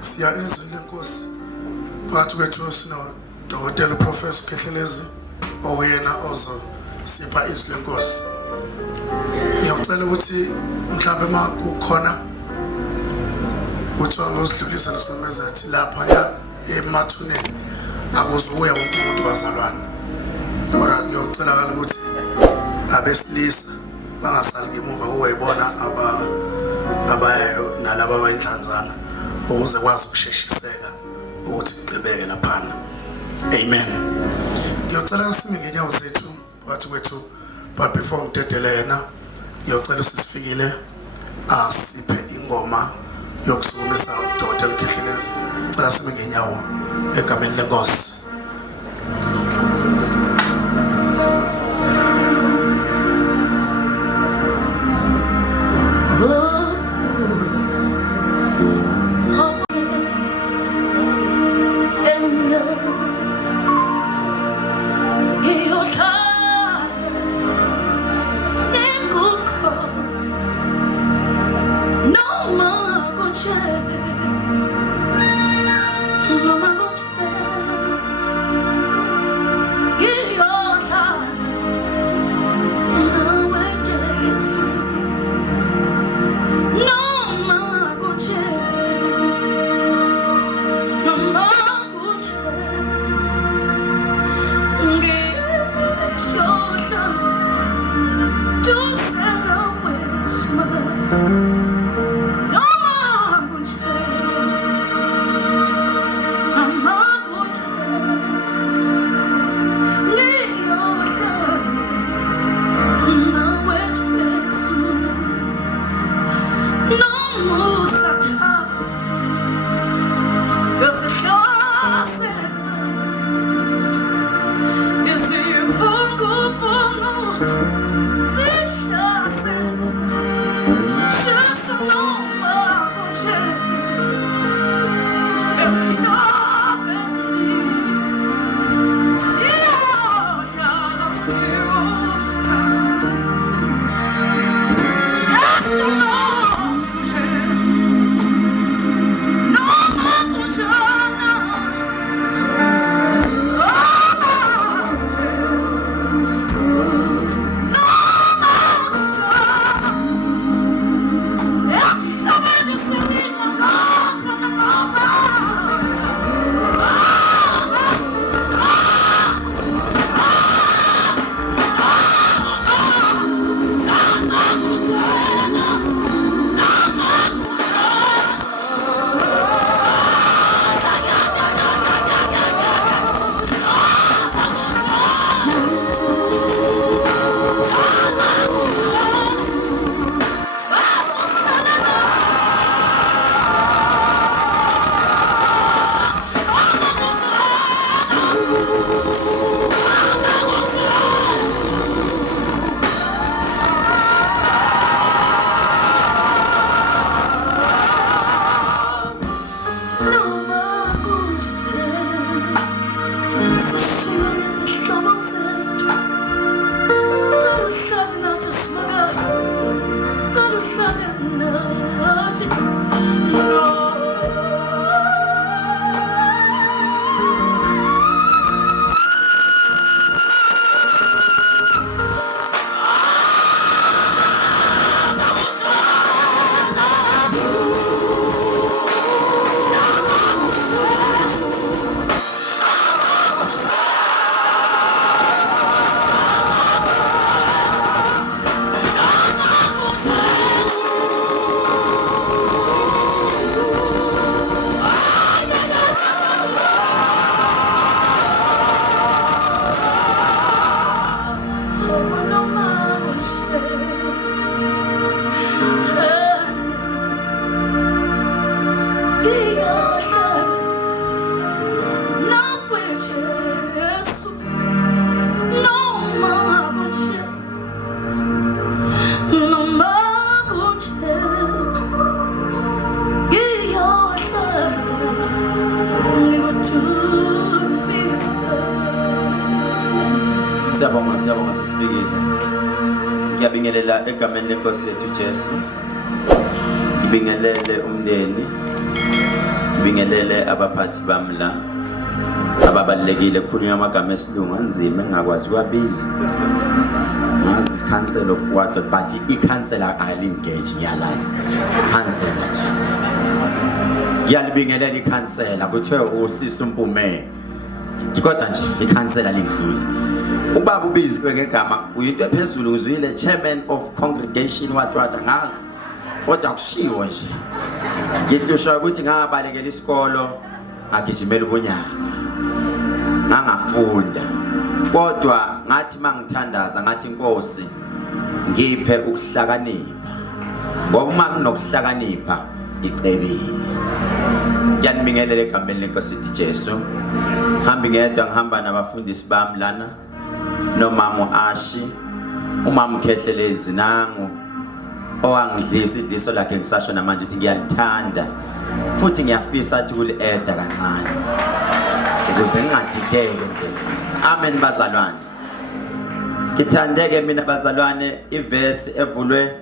siya izwi lenkosi phakathi kwethu sino Dr. Proff Khehlelezi oyena ozo sipha izwi lenkosi. Ngiyacela ukuthi mhlawumbe makukhona kuthiwa ngosidlulisa nesimemeza ethi lapha ya emathuneni akuzuwe wonke umuntu bazalwane. Kodwa ngiyocela ukuthi abesilisa bangasali ngemuva kuyibona abayo nalabo abayindlanzana ukuze kwazi ukusheshiseka ukuthi iqhubeke laphana. Amen. Ngiyocela simi ngenyawo zethu phakathi kwethu, but before ngidedele yena ngiyocela sisifikile asiphe ingoma yokusukumisa Dr. Khehlelezi. Cela simi ngenyawo egameni lenkosi. Siyabonga sisifikile. Ngiyabingelela egameni lenkosi yethu Jesu. Ngibingelele umndeni ngiyabingelele abaphathi bamla ababalekile kukhulunywa amagama esilungu anzima engakwazi kwabiza ngazi council of what but i-councilor engage ngiyalazi councilor nje ngiyalibingelela i-councilor kuthiwe usisi umpume kodwa nje i-councilor lingidluli ubaba ubizwe ngegama uyinto ephezulu uzwile chairman of congregation what ngazi kodwa kushiwo nje ngihlushwa ukuthi ngabalekela isikolo ngagijimela ubunyanga ngangafunda kodwa ngathi mangithandaza ngathi inkosi ngiphe ukuhlakanipha ngoba uma nginokuhlakanipha ngicebile ngiyanibingelela egameni lenkosi Jesu hambi ngedwa ngihamba nabafundisi bami lana nomama Ashi umama Khehlelezi nangu owangidlisa idliso lakhe ngisasho namanje ukuthi ngiyalithanda futhi ngiyafisa athi kuli-eda kancane ukuze ngingadideke endleleni. Amen bazalwane. Ngithandeke mina bazalwane ivesi evulwe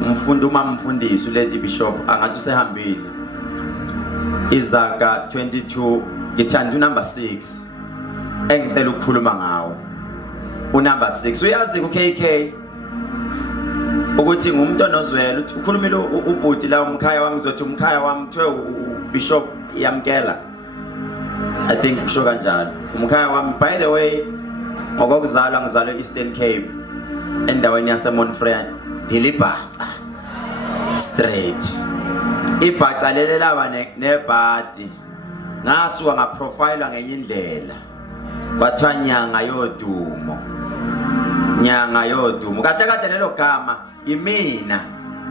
umfundisi uLady Bishop angathi usehambile. Izaga 22 ngithanda unumber 6 engicela ukukhuluma ngawo. Unumber 6 uyazi ku-KK ukuthi ngumuntu onozwela uthi ukhulumile ubhuti la umkhaya wami uzothi umkhaya wami kuthiwe uBishop yamkela. I think kusho kanjalo umkhaya wami by the way ngokuzalwa ngizalwe Eastern Cape endaweni yaseMonfrey dilibhaca straight ibhaca lele laba nebhadi ngasuka ngaprofile ngenye indlela kwathiwa nyanga yodumo kahle kade lelo gama imina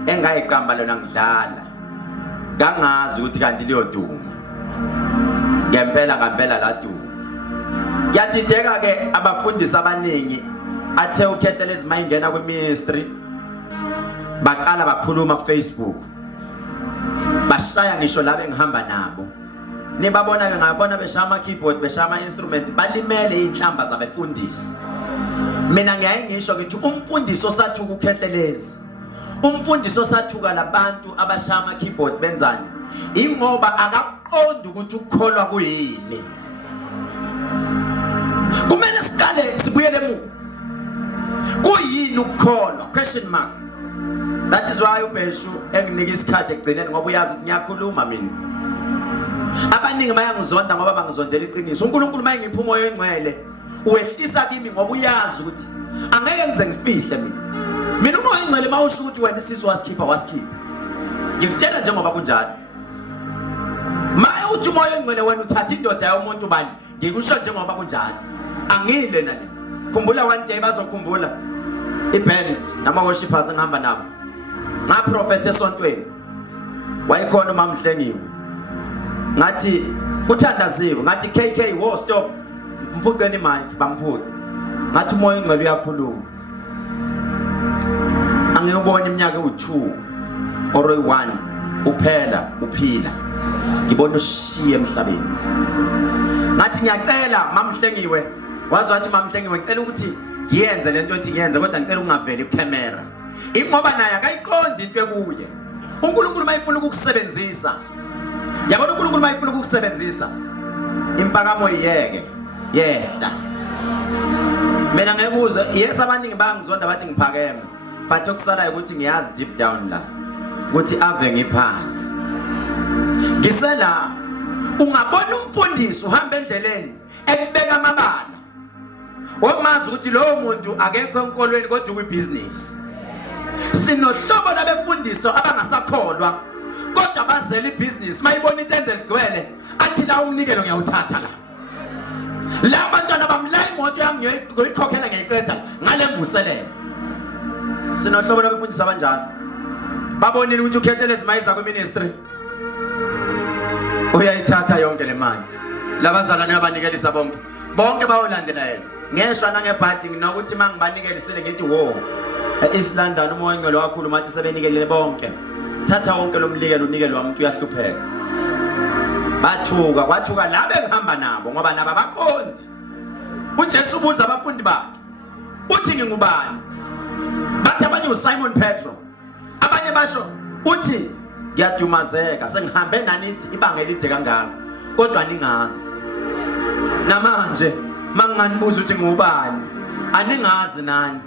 engayiqamba lona ngidlala kangazi ukuthi kanti liyodumo ngempela la dumo ngiyadideka ke abafundisi abaningi athe uKhehlelezi mayingena kwiministry baqala bakhuluma kuFacebook bashaya ngisho laba engihamba nabo nibabona ke ngabona beshaya ama keyboard beshaya ama instrument balimele inhlamba zabefundisi. Mina ngiyaye ngisho ngithi umfundisi osathuka uKhehlelezi umfundisi osathuka labantu abashaya ama keyboard benzani ingoba akaqonda ukuthi ukukholwa kuyini. Kumele siqale sibuyele emuva kuyini ukukholwa question mark. That is why uBeshu enginika isikhathi ekugcineni ngoba uyazi ukuthi ngiyakhuluma mina. Abaningi bayangizonda ngoba bangizondela iqiniso. uNkulunkulu mayengipha umoya engcwele uwehlisa kimi ngoba uyazi ukuthi angeke ngize ngifihle mina umoya engcwele mawusho ukuthi wena isizwe wasikhipha ngikutshela njengoba kunjalo maye uthi umoya engcwele wena uthatha indoda yomuntu bani ngikusho njengoba kunjalo angile nani. Khumbula one day bazokhumbula iband nama worshipers engihamba nabo ngaprofethe esontweni wayikhona uMamhlengiwe ngathi uthandaziwe ngathi KK wo stop mphuceni mic bamphuca ngathi umoya engcwele uyakhuluma angiyobona iminyaka u2 or 1 uphela uphila ngibona ushiye emhlabeni ngathi ngiyacela Mamhlengiwe wazi wathi Mamhlengiwe ngicela ukuthi ngiyenze lento ethi ngiyenze kodwa ngicela ungaveli kucamera ingoba naye akayiqondi into ekuye. uNkulunkulu mayifuna ukukusebenzisa yabona uNkulunkulu mayifuna ukukusebenzisa impakamo iyeke yehla. Mina ngekuze yes abaningi bangizonda bathi ngiphakeme but okusalayo ukuthi ngiyazi deep down la ukuthi ave ngiphansi ngisela. Ungabona umfundisi uhamba endleleni ekubeka amabala wamazi ukuthi lowo muntu akekho enkolweni kodwa ukwibusiness. Sinohlobo labefundisi abangasakholwa kodwa bazela ibusiness mayibona intende ligcwele athi la umnikelo ngiyawuthatha la bantwana bamla imoto yami ngiyikhokhela ngiyiqeda ngale mvuselelo. Sinohlobo labefundisi abanjalo babonile ukuthi uKhehlelezi mayiza kwiministry uyayithatha yonke le mali labazalwane abanikelisa bonke bayolandela yena ngeshwa nangebhadi nginokuthi mangibanikelise ngithi wo East London umoya engcwele wakhuluma athi sebenikelele bonke thatha wonke lo mlikelo unikelo wami uyahlupheka. Bathuka kwathuka la bengihamba nabo ngoba nabo abaqondi. uJesu ubuza abafundi bakhe uthi ngingubani bathi abanye uSimon Petro abanye basho uthi ngiyadumazeka sengihambe nani ibanga elide kangaka kodwa ningazi namanje manganibuza ukuthi ngubani aningazi nani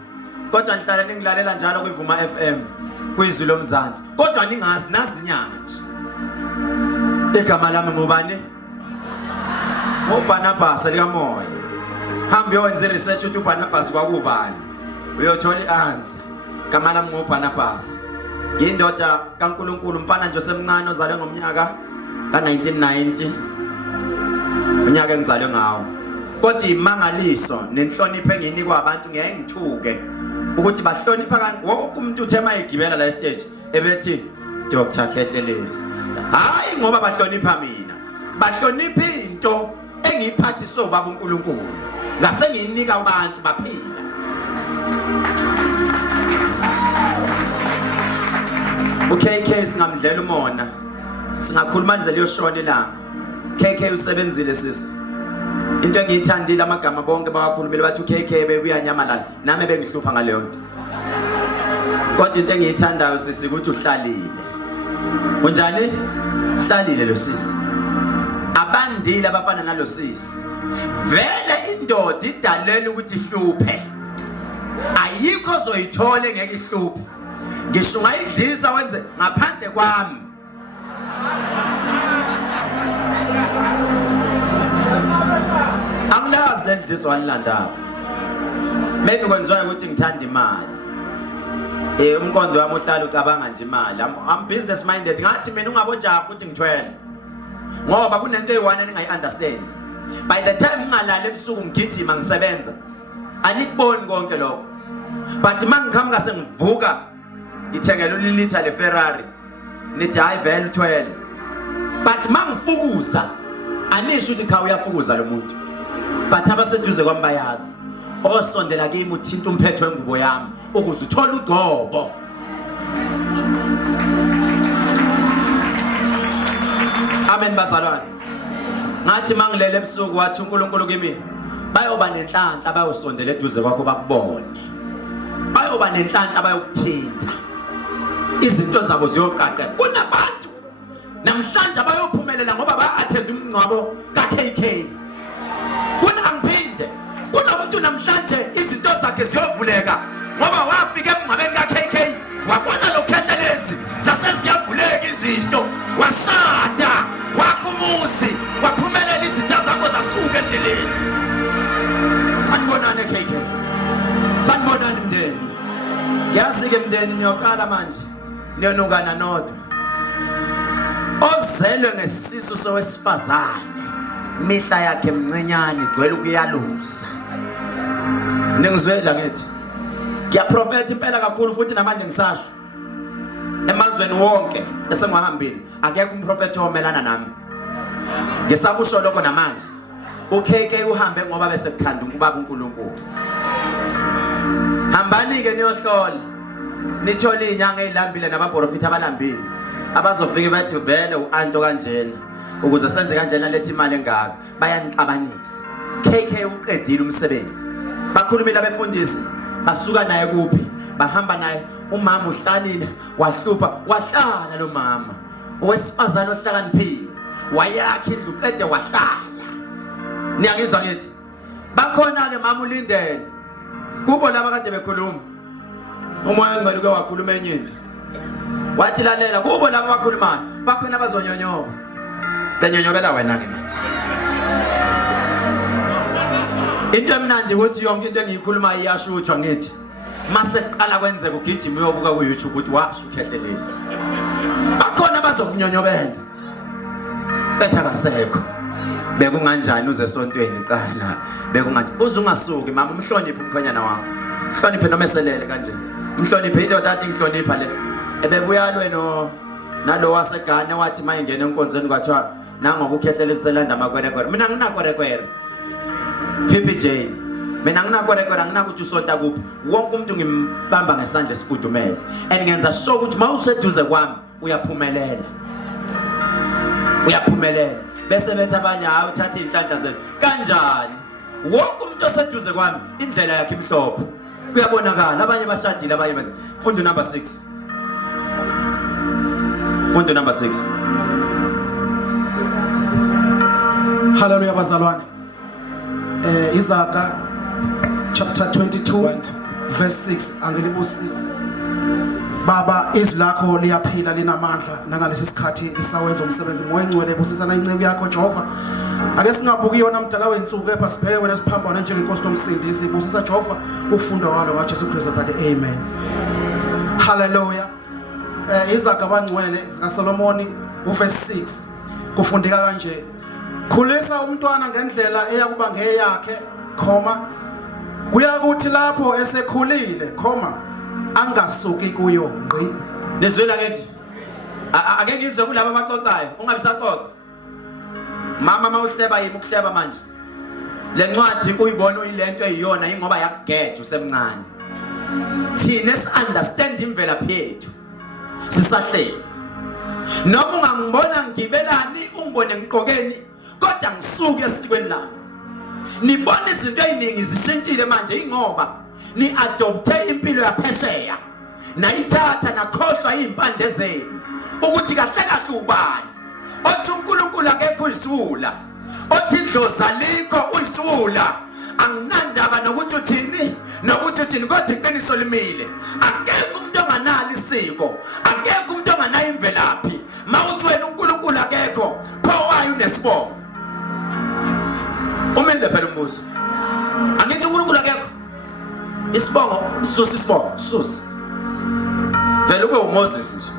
kodwa nihlala ningilalela njalo kwivuma FM kwizwi lomzansi kodwa ningazi nazi inyanga nje igama lami ngubani uBarnabas likamoya hambe yenze research ukuthi uBarnabas kwakubani uyothola ianswer igama lami nguBarnabas ngiyindoda kaNkuluNkulu mfana nje osemncane ozalwe ngomnyaka ka1990 unyaka engizalwe ngawo kodwa imangaliso nenhlonipho enginikwa abantu ngeke ngithuke ukuthi bahlonipha wonke umuntu uthema egibela la stage ebethi Dr. Khehlelezi hayi ngoba bahlonipha mina bahlonipha into engiyiphathiso baba uNkulunkulu ngase ngiyinika abantu baphila KK singamdlela umona singakhuluma nje leyo shona ilanga KK usebenzile sisi into engiyithandile amagama bonke bawakhulumile bathi KK bebuyanyamalala nami bengihlupha ngaleyo nto kodwa into engiyithandayo sisi ukuthi uhlalile unjani hlalile lo sisi abandile abafana nalo sisi vele indoda idalela ukuthi ihluphe ayikho zoyithole ngeke ihluphe ngisho ngayidlisa wenze ngaphandle kwami anglazi ledliso wanilandaba maybe kwenziwa ukuthi ngithanda imali umqondo wami uhlala ucabanga nje imali I'm business minded ngathi mina ungabojaha ukuthi ngithwele ngoba kunento eyiwana ningayi-understand by the time ngingalala ebusuku ngigijima ngisebenza anikuboni konke lokho but mangiqhamuka sengivuka ngithengela ulilitha leFerrari nithi hayi vele uthwele but mangifukuza anisho ukuthi cha uyafukuza lo muntu but abaseduze kwami bayazi osondela kimi uthinta umphetho wengubo yami ukuze uthola ugcobo amen bazalwane ngathi mangilele ebusuku wathi uNkulunkulu kimi bayoba nenhlanhla bayosondela eduze kwakho bakubone bayoba nenhlanhla bayokuthinta izinto zabo ziyoqaqe kunabantu namhlanje bayophumelela ngoba ba-attend umngcwabo kaKK kunangiphinde kunomuntu namhlanje izinto zakhe ziyovuleka ngoba wafika emngcwabeni kaKK wabona lo Khehlelezi zaseziyavuleka izinto washada wakha umuzi waphumelela izinto zakho zasuka endleleni sanibonane KK sanibonane mndeni yazi-ke mndeni niyoqala manje niyonukana nodwa ozelwe ngesisu sowesifazane mihla yakhe mncinyane igcwele ukuyaluza ningizwela ngithi ngiyaprofetha impela kakhulu futhi namanje ngisasho emazweni wonke esengihambile akekho umprofethi omelana nami ngisakusho lokho namanje uKK uhambe ngoba bese kuthanda ubaba uNkulunkulu hambani ke niyohlola nithola inyanga ezilambile nabaprofeti abalambile abazofika bathi vele uanto kanjena ukuze senze kanjena lethi imali engaka bayanixabanisa KK uqedile umsebenzi bakhulumile abefundisi basuka naye kuphi bahamba naye umama uhlalile wahlupha wahlala lo mama owesifazane ohlakaniphile wayakha indlu qede wahlala niyangizwa ngithi bakhona ke mama ulindele kubo laba kade bekhuluma umoya engcwele ke wakhuluma enye into wathi lalela kubo laba bakhulumayo bakhona abazonyonyoba benyonyobela wena ke manje into emnandi ukuthi yonke into engiyikhuluma iyashuthwa ngithi mase qala kwenzeka ugijima uyobuka ku YouTube ukuthi washo uKhehlelezi bakhona bazokunyonyobela betha kasekho bekunganjani uze esontweni qala bekunganjani uze ungasuki mama umhloniphe umkhonyana wakho hloniphe noma eselele kanje umhloniphe indoda athi ngihlonipha le ebebuyalwe nalo wasegane wathi mayingena enkonzweni kwathiwa nangoba uKhehlelezi selanda amakwerekwere mina nginakwerekwere PPJ mina nginakwerekwere anginakuthi usonta kuphi wonke umuntu ngimbamba ngesandla esifudumele and ngenza sure ukuthi mawuseduze kwami uyaphumelela bese bethu abanye hayi uthatha inhlanhla zenu kanjani wonke umuntu oseduze kwami indlela yakhe imhlophe kuyabonakala abanye bashadile abanye benza funda number 6 Fundo number 6. Hallelujah bazalwane. Izaga chapter 22 verse 6 angilibusise. Baba izwi lakho liyaphila linamandla nangalesi sikhathi lisawenza umsebenzi moyengcwele busisana inceke yakho Jehova. Ake singabuki yona mdala wensuku kepha sibheke wena siphambana njengenkosi nomsindisi busisa Jehova ufunda walo ngaJesu Kristu phakathi amen. Hallelujah. Izaga abangcwele zika Solomon uverse 6 kufundika kanje. Khulisa umntwana ngendlela eyakuba ngeyakhe, kuya kuthi lapho esekhulile, angasuki kuyo ngqi. Nizwela ngithi ake ngizwe kulabo abaxoxayo ungabisaqoqa. Mama mawuhleba yimi ukuhleba manje. Le ncwadi uyibona uyilento eyiyona ingoba yakugeja usemncane. Thina understand imvelaphi yethu. Sisahlezi. Noma ungangibona ngibelani ungibone ngiqokeni kodwa ngisuke esikweni lami. Nibona izinto eziningi zishintshile manje ingoba ni adopte impilo yaphesheya. Nayithatha nakhohlwa izimpande zenu ukuthi kahle kahle ubani. Othi uNkulunkulu akekho uyisula. Othi idlozi alikho uyisula. Anginandaba nokuthi uthini nokuthi uthini kodwa iqiniso limile. Akekho umuntu onganalo isiko. Akekho umuntu onganayo imvelaphi. Mawuthi wena uNkulunkulu akekho pho wayo unesibongo. Umele phela umbuzo. Angithi uNkulunkulu akekho. Isibongo susi. Vele ube uMoses nje.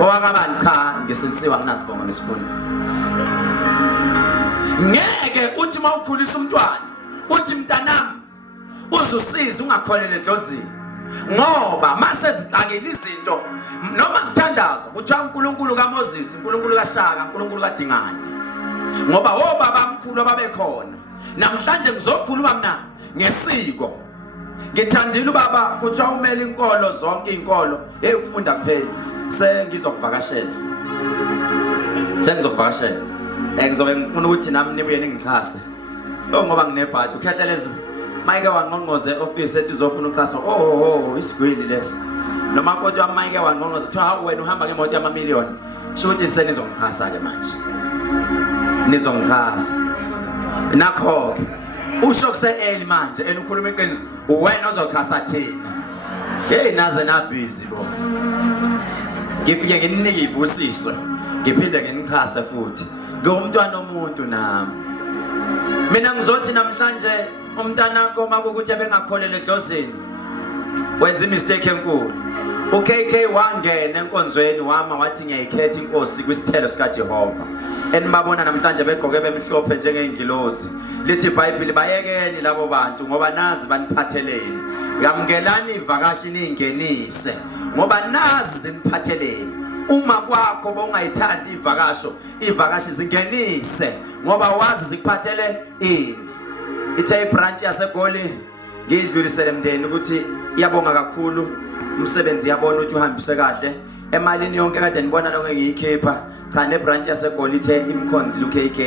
Owakabani cha ngesensiwa nginasibongo nesifuni. Ngeke uthi mawukhulisa umntwana uthi mntanami uzusiza ungakholele edlozini. Ngoba mase zicakile izinto noma ngithandaza kuthiwa uNkulunkulu kaMoses, uNkulunkulu kaShaka, uNkulunkulu kaDingane. Ngoba obaba omkhulu ababekhona. Namhlanje ngizokhuluma mina ngesiko. Ngithandile ubaba kuthiwa umele inkolo zonke inkolo ukufunda kuphela. Sengizokuvakashela. Ngizobe ngifuna ukuthi nami nibuye ningixhase. Ngoba nginebhadi uKhehlelezi mayike wanqonqoze office ethi uzofuna uxhaso. Isigwili lesi. Noma kodwa mayike wanqonqoze kuthiwa hawu wena uhamba ngemoto yama-million. Sho ukuthi senizongixhasa ke manje. Nizongixhasa. Nakho usho kuse manje ukhuluma iqiniso wena ozoxhasa thina. Naze na busy bo. Ngifike nginike ibusiswe. Ngiphinde nginixhase futhi. Ngumntwana omuntu nami. Mina ngizothi namhlanje umntanakho makukuthi ebengakholele edlozini. Wenza imistake enkulu. uKK wangena enkonzweni wama wathi ngiyayikhetha inkosi kwisithelo sika Jehova. Enibabona namhlanje begqoke bemhlophe njengeingilozi. Lithi iBhayibheli bayekeni labo bantu ngoba nazi baniphatheleni. Yamkelani ivakashi ningenise ngoba nazi ziniphatheleni. Uma kwakho bongayithandi ivakashi zingenise ngoba wazi zikuphathele ini. Ithe ibranch yaseGoli ngidlulisele mndeni ukuthi iyabonga kakhulu umsebenzi yabona ukuthi uhambise kahle emalini yonke kade nibona lokho ngiyikhipha cha nebranch yaseGoli ithe imkhonzi uKK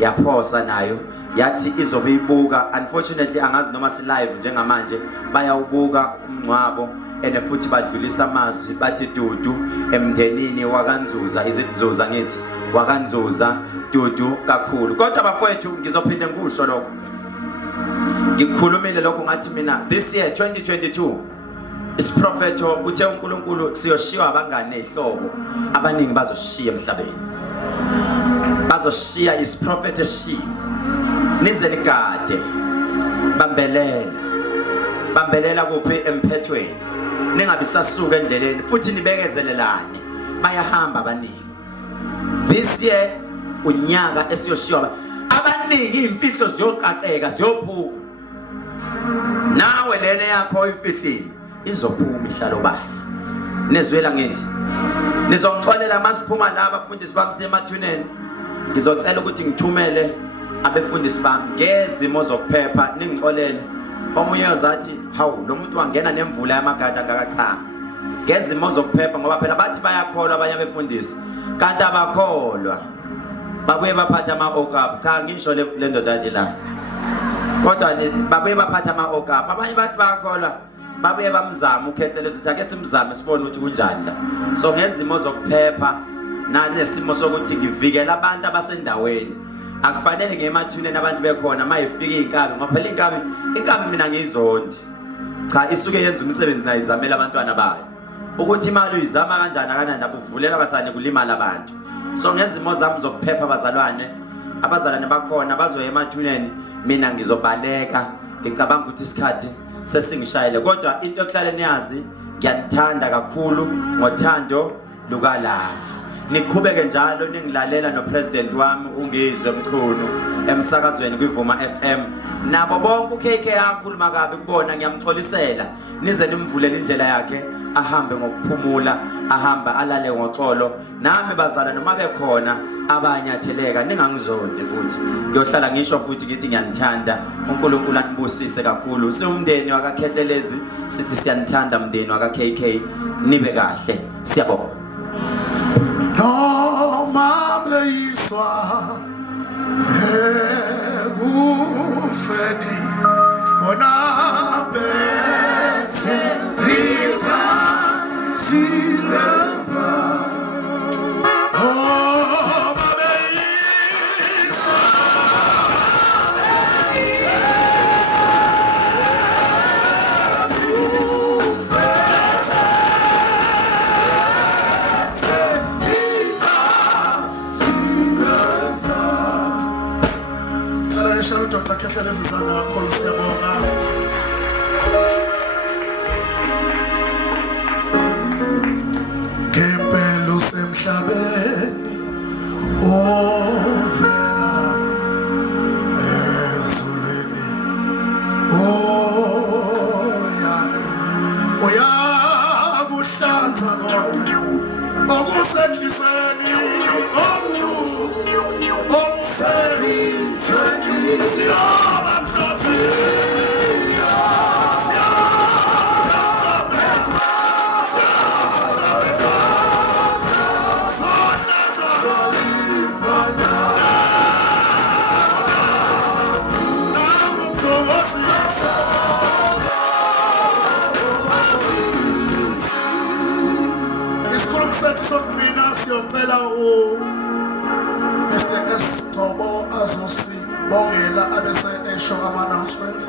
yaphosa nayo yathi izobe ibuka. Unfortunately angazi noma si live njengamanje bayawubuka umngcwabo ene futhi badlulisa amazwi bathi Dudu emndenini wakanzuza izinzuza ngithi wakanzuza Dudu kakhulu. Kodwa bafowethu ngizophinde ngisho lokho. Ngikhulumile lokho ngathi mina this year 2022 isiprophetho uthe uNkulunkulu siyoshiwa abangane ehlobo abaningi bazoshiya emhlabeni. Bazoshiya isiprophetho eshiya. Nize nikade bambelela kuphi emphethweni. Ningabi sasuka endleleni futhi nibekezelelane. Bayahamba abaningi. This year unyaka esiyoshiwa abaningi imfihlo ziyoqaqeka ziyophuma. Nawe lena yakho imfihlile izophuma ihlalo bani. Nezwela ngithi nizongixolela masiphuma la abafundisi bami semathuneni. Ngizocela ukuthi ngithumele abefundisi bami ngezimo zokuphepha ningixolele. Omunye uzathi hawu lo muntu wangena nemvula yamagada ngakacha. Ngezimo zokuphepha ngoba phela bathi bayakholwa abanye abefundisi kanti abakholwa. Babuye baphatha ama-okap cha ngisho le ndoda nje la. Kodwa babuye baphatha ama-okap abanye bathi bayakholwa babuye bamzama uKhehlelezi ukuthi ake simzame sibone ukuthi kunjani la. So ngezimo zokuphepha nanesimo sokuthi ngivikela abantu abasendaweni. Akufanele ngemathuneni abantu bekhona mayefika inkabi ngoba phela inkabi mina ngiyizondi. Cha isuke yenza umsebenzi nayo izamela abantwana bayo. Ukuthi imali uyizama kanjani akananda buvulela kasane kulimala abantu. So ngezimo zami zokuphepha abazalwane bakhona bazoya emathuneni mina ngizobaleka ngicabanga ukuthi isikhathi sesingishayile kodwa into okuhlale niyazi ngiyanithanda kakhulu ngothando lukaLove. Niqhubeke njalo ningilalela nopresident wami ungizwe Mchunu emsakazweni kwivuma FM nabo bonke uKK akhuluma kabi kubona ngiyamxolisela nize nimvulele indlela yakhe ahambe ngokuphumula ahamba alale ngoxolo nami bazala noma bekhona abanyatheleka ningangizondi futhi ngiyohlala ngisho futhi ngithi ngiyanithanda uNkulunkulu anibusise kakhulu siumndeni wakaKhehlelezi sithi siyanithanda umndeni wakaKK nibe kahle siyabonga noma beyiswa ekufeni bona bethe phila silemba noma beyiswa Dr. Khehlelezi zami kakhulu siyabonga. Ngempela usemhlabeni ovela ezulwini oya kuhlanza konke okusetshizweni siyocela Mr. Escobo azosibongela abese esho ama announcements.